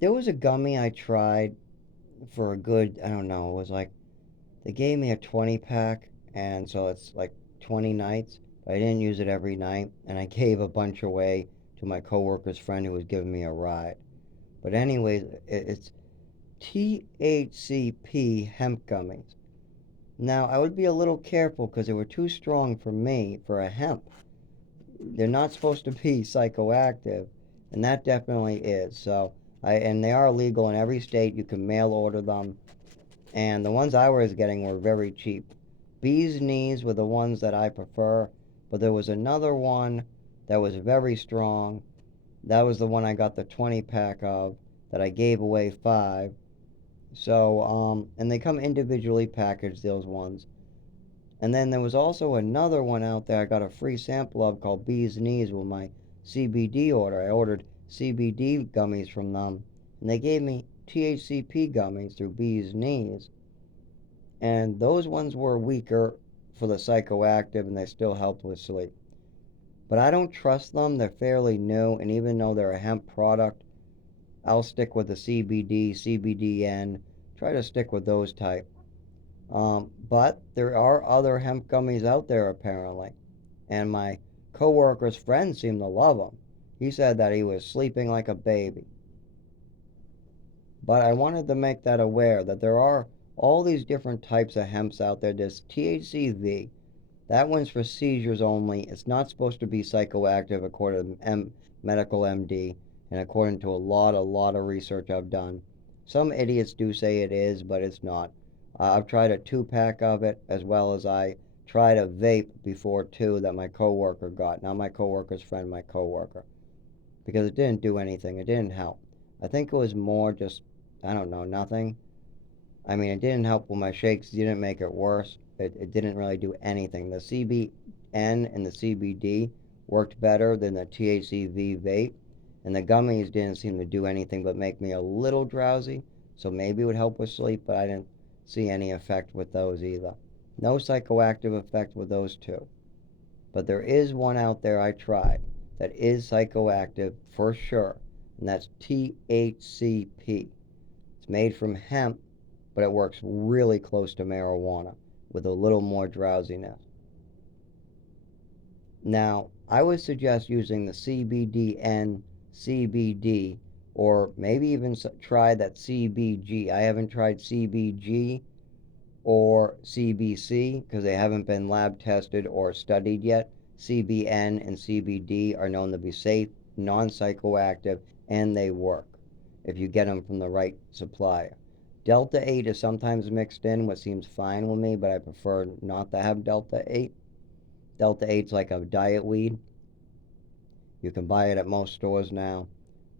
There was a gummy I tried for a good, I don't know, it was like, they gave me a 20 pack, and so it's like 20 nights, but I didn't use it every night, and I gave a bunch away to my coworker's friend who was giving me a ride. But anyways, it's THCP hemp gummies. Now, I would be a little careful because they were too strong for me for a hemp. They're not supposed to be psychoactive, and that definitely is. So, and they are legal in every state. You can mail order them, and the ones I was getting were very cheap. Bee's Knees were the ones that I prefer, but there was another one that was very strong. That was the one I got the 20 pack of that I gave away 5. So, and they come individually packaged, those ones. And then there was also another one out there I got a free sample of called Bee's Knees with my CBD order. I ordered CBD gummies from them, and they gave me THCP gummies through Bee's Knees. And those ones were weaker for the psychoactive, and they still helped with sleep. But I don't trust them. They're fairly new, and even though they're a hemp product, I'll stick with the CBD, CBDN, try to stick with those type. But there are other hemp gummies out there apparently, and my coworker's friend seemed to love them. He said that he was sleeping like a baby. But I wanted to make that aware that there are all these different types of hemps out there. There's THCV. That one's for seizures only. It's not supposed to be psychoactive according to medical MD and according to a lot of research I've done. Some idiots do say it is, but it's not. I've tried a 2 pack of it as well as I tried a vape before too that my coworker got. Not my coworker's friend, my coworker. Because it didn't do anything. It didn't help. I think it was more just, I don't know, nothing. I mean, it didn't help with my shakes. It didn't make it worse. It didn't really do anything. The CBN and the CBD worked better than the THCV vape, and the gummies didn't seem to do anything but make me a little drowsy. So maybe it would help with sleep, but I didn't see any effect with those either. No psychoactive effect with those two. But there is one out there I tried that is psychoactive for sure, and that's THCP. It's made from hemp, but it works really close to marijuana with a little more drowsiness. Now, I would suggest using the CBDN CBD or maybe even try that CBG. I haven't tried CBG or CBC because they haven't been lab tested or studied yet. CBN and CBD are known to be safe, non psychoactive, and they work if you get them from the right supplier. Delta 8 is sometimes mixed in, what seems fine with me, but I prefer not to have Delta 8. Delta 8's like a diet weed. You can buy it at most stores now.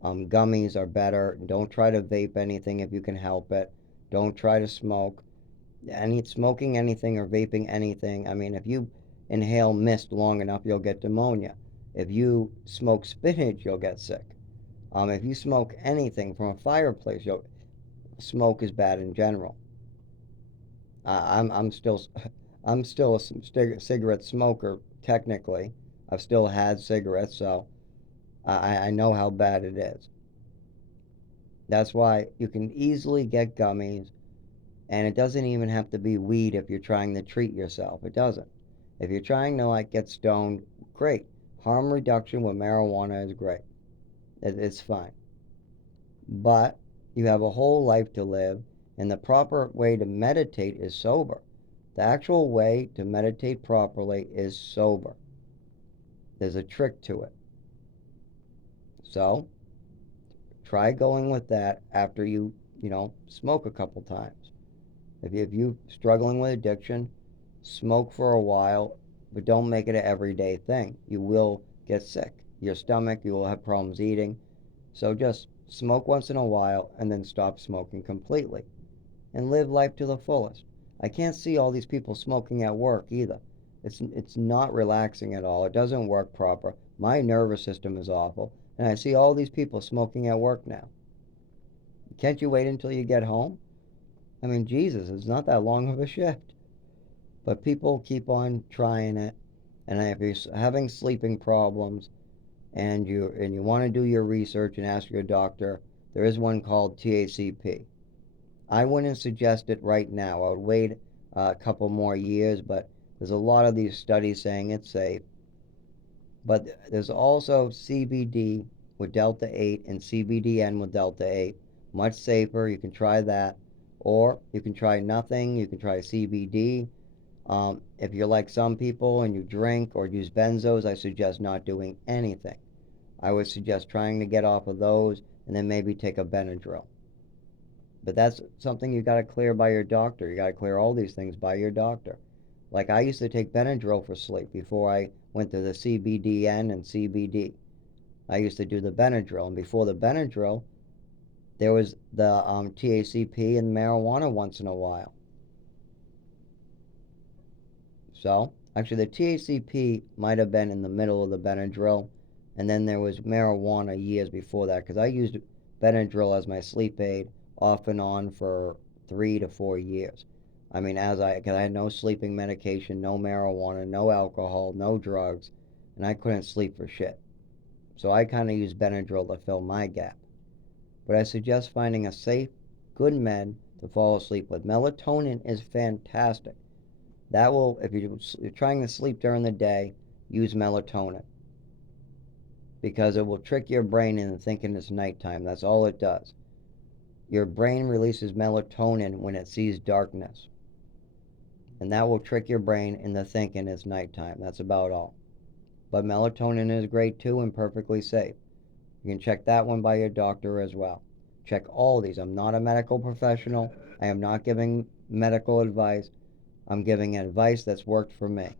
Gummies are better. Don't try to vape anything if you can help it. Don't try to smoke. Smoking anything or vaping anything. I mean, if you inhale mist long enough, you'll get pneumonia. If you smoke spinach, you'll get sick. If you smoke anything from a fireplace, smoke is bad in general. I'm still I'm still a cigarette smoker technically. I've still had cigarettes, so I know how bad it is. That's why you can easily get gummies, and it doesn't even have to be weed if you're trying to treat yourself. It doesn't. If you're trying to like get stoned, great. Harm reduction with marijuana is great. It's fine. But you have a whole life to live, and the proper way to meditate is sober. The actual way to meditate properly is sober. There's a trick to it. So try going with that after you smoke a couple times. If you're struggling with addiction, smoke for a while, but don't make it an everyday thing. You will get sick. Your stomach, you will have problems eating. So just smoke once in a while and then stop smoking completely and live life to the fullest. I can't see all these people smoking at work either. It's not relaxing at all. It doesn't work proper. My nervous system is awful, and I see all these people smoking at work now. Can't you wait until you get home? I mean, Jesus, it's not that long of a shift. But people keep on trying it, and if you're having sleeping problems and you want to do your research and ask your doctor, there is one called THCP. I wouldn't suggest it right now. I would wait a couple more years, but there's a lot of these studies saying it's safe. But there's also CBD with Delta 8 and CBDN with Delta 8. Much safer. You can try that. Or you can try nothing. You can try CBD. If you're like some people and you drink or use benzos, I suggest not doing anything. I would suggest trying to get off of those and then maybe take a Benadryl. But that's something you got to clear by your doctor. You got to clear all these things by your doctor. Like I used to take Benadryl for sleep before I went to the CBDN and CBD. I used to do the Benadryl, and before the Benadryl, there was the THCP and marijuana once in a while. So, actually, the THCP might have been in the middle of the Benadryl, and then there was marijuana years before that, because I used Benadryl as my sleep aid off and on for 3 to 4 years. I mean, because I had no sleeping medication, no marijuana, no alcohol, no drugs, and I couldn't sleep for shit. So I kind of used Benadryl to fill my gap. But I suggest finding a safe, good med to fall asleep with. Melatonin is fantastic. That will, if you're trying to sleep during the day, use melatonin because it will trick your brain into thinking it's nighttime. That's all it does. Your brain releases melatonin when it sees darkness, and that will trick your brain into thinking it's nighttime. That's about all. But melatonin is great too and perfectly safe. You can check that one by your doctor as well. Check all these. I'm not a medical professional. I am not giving medical advice. I'm giving advice that's worked for me.